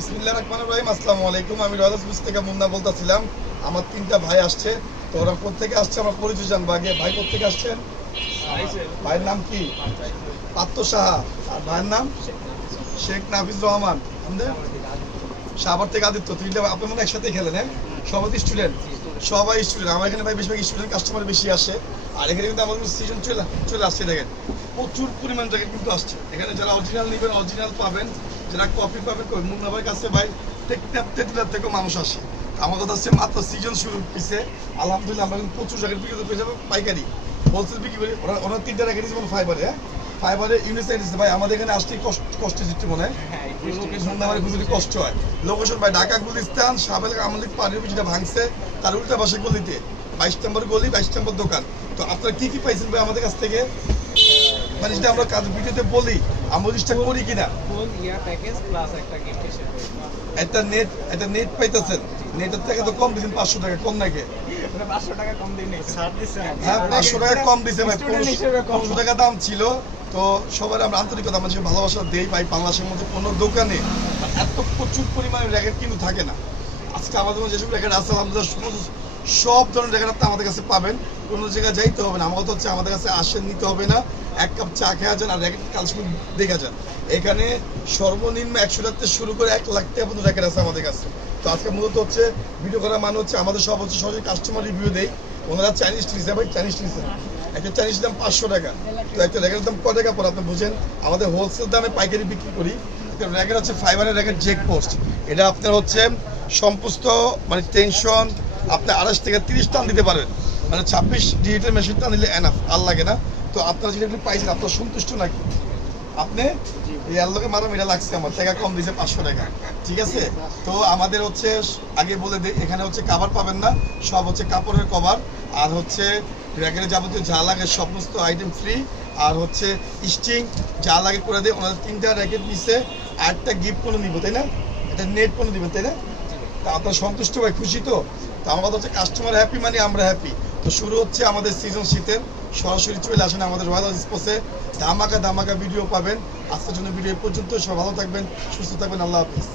বিসমিল্লাহির রহমানির রহিম। আসসালামু আলাইকুম। আমি রয়্যাল হাউস থেকে মুন্না বলতেছিলাম। আমার তিনটা ভাই আসছে, তো ওরা কোথেকে আসছে আমার পরিচয় জানবো আগে। ভাই কোথেকে আসছেন? ভাইয়ের নাম কি? পাত্র সাহা। আর ভাইয়ের নাম শেখ নাফিজ রহমান। আমাদের সাভার থেকে আদিত্য। তিনটা আপনি মনে একসাথে খেলেন? হ্যাঁ, সবাই স্টুডেন্ট। সবাই স্টুডেন্ট। আমার এখানে ভাই বেশিরভাগ স্টুডেন্ট কাস্টমার বেশি আসে। আর এখানে কিন্তু আমাদের সিজন চলে আসছে। দেখেন প্রচুর পরিমাণ জ্যাকেট কিন্তু আসছে। এখানে যারা অরিজিনাল নেবেন অরিজিনাল পাবেন, যারা কপি পাবেন মুন্না ভাইয়ের কাছে ভাই তেতুলার থেকেও মানুষ আসে। আমার কথা হচ্ছে মাত্র সিজন শুরু হচ্ছে, আলহামদুলিল্লাহ আমরা কিন্তু প্রচুর জ্যাকেট বিক্রি পেয়ে যাবো পাইকারি, হোলসেল বিক্রি করি। ওনার তিনটা জ্যাকেট যেমন ফাইবারে, হ্যাঁ ফাইবারে ইউনিসাইড দিচ্ছে ভাই। আমাদের এখানে আসতে কষ্ট দিচ্ছে মনে হয়, মুন্না ভাই খুবই কষ্ট হয়। লোকেশন ভাই ঢাকা গুলিস্তান সাবেল আমলিক পানির যেটা ভাঙছে তার উল্টা পাশে গলিতে 22 নম্বর গলি 22 নম্বর দোকান। তো আপনারা কি কি পাইছেন ভাই আমাদের কাছ থেকে? মানে যেটা আমরা কাজ ভিডিওতে বলি আমরা জিনিসটা করি কিনা। একটা নেট পাইতেছেন, নেটের থেকে তো কম দিচ্ছেন 500 টাকা কম নাকি? 500 টাকা কম দিই নাই, ছাড় দিছেন। হ্যাঁ 500 টাকা কম দিছে ভাই, 500 টাকা দাম ছিল। তো সবার আমরা আন্তরিকতা আমরা যে ভালোবাসা দেই ভাই। বাংলাদেশের মধ্যে কোনো দোকানে এত প্রচুর পরিমাণে র্যাকেট কিন্তু থাকে না। আজকে আমাদের যেসব র্যাকেট আছে আলহামদুলিল্লাহ সব ধরনের র্যাকেট আপনি আমাদের কাছে পাবেন। কোনো জায়গায় যাইতে হবে না। আমার কথা হচ্ছে আমাদের কাছে আসেন, নিতে হবে না, এক কাপ চা খেয়ে যান আর র্যাকেট কালেকশন দেখে যান। এখানে সর্বনিম্ন 100 টাকা থেকে শুরু করে 1 লাখ টাকা পর্যন্ত র্যাকেট আছে আমাদের কাছে। তো আজকে মূলত হচ্ছে ভিডিও করার মানে হচ্ছে আমাদের সব হচ্ছে সরাসরি কাস্টমার রিভিউ দেই। ওনারা চাইনিজ নিচ্ছে ভাই, চাইনিজ নিচ্ছে একটা চাইনিজ দাম 500 টাকা। তো একটা র্যাকেটের দাম কত টাকা পড়ে আপনি বুঝেন? আমাদের হোলসেল দামে পাইকারি বিক্রি করি। একটা র্যাকেট হচ্ছে ফাইবারের র্যাকেট জেক পোস্ট। এটা আপনার হচ্ছে সমস্ত মানে টেনশন আপনি 28 থেকে 30 টান দিতে পারবেন। মানে 26 ডিজিটাল মেশিন টান দিলে এনাফ, আর লাগে না। তো আপনারা যেটা পাইছেন আপনার সন্তুষ্ট নাকি? আপনি এই আল্লোকে মারাম এটা লাগছে, আমার টাকা কম দিয়েছে 500 টাকা, ঠিক আছে? তো আমাদের হচ্ছে আগে বলে দিই, এখানে হচ্ছে কাভার পাবেন না, সব হচ্ছে কাপড়ের কভার। আর হচ্ছে র্যাকেটে যাবতীয় যা লাগে সমস্ত আইটেম ফ্রি। আর হচ্ছে স্টিং যা লাগে করে দিয়ে। ওনাদের 3টা র্যাকেট নিচ্ছে, 8টা গিফট কোনো নিব, তাই না? এটা নেট কোনো দিবেন, তাই না? তা আপনার সন্তুষ্ট ভাই, খুশি তো? তো আমার কথা হচ্ছে কাস্টমার হ্যাপি মানে আমরা হ্যাপি। তো শুরু হচ্ছে আমাদের সিজন শীতের। সরাসরি চলে আসেন আমাদের রয়্যাল হাউস স্পোর্টসে, ধামাকা ভিডিও পাবেন। আজকের জন্য ভিডিও পর্যন্ত। সব ভালো থাকবেন, সুস্থ থাকবেন, আল্লাহ হাফিজ।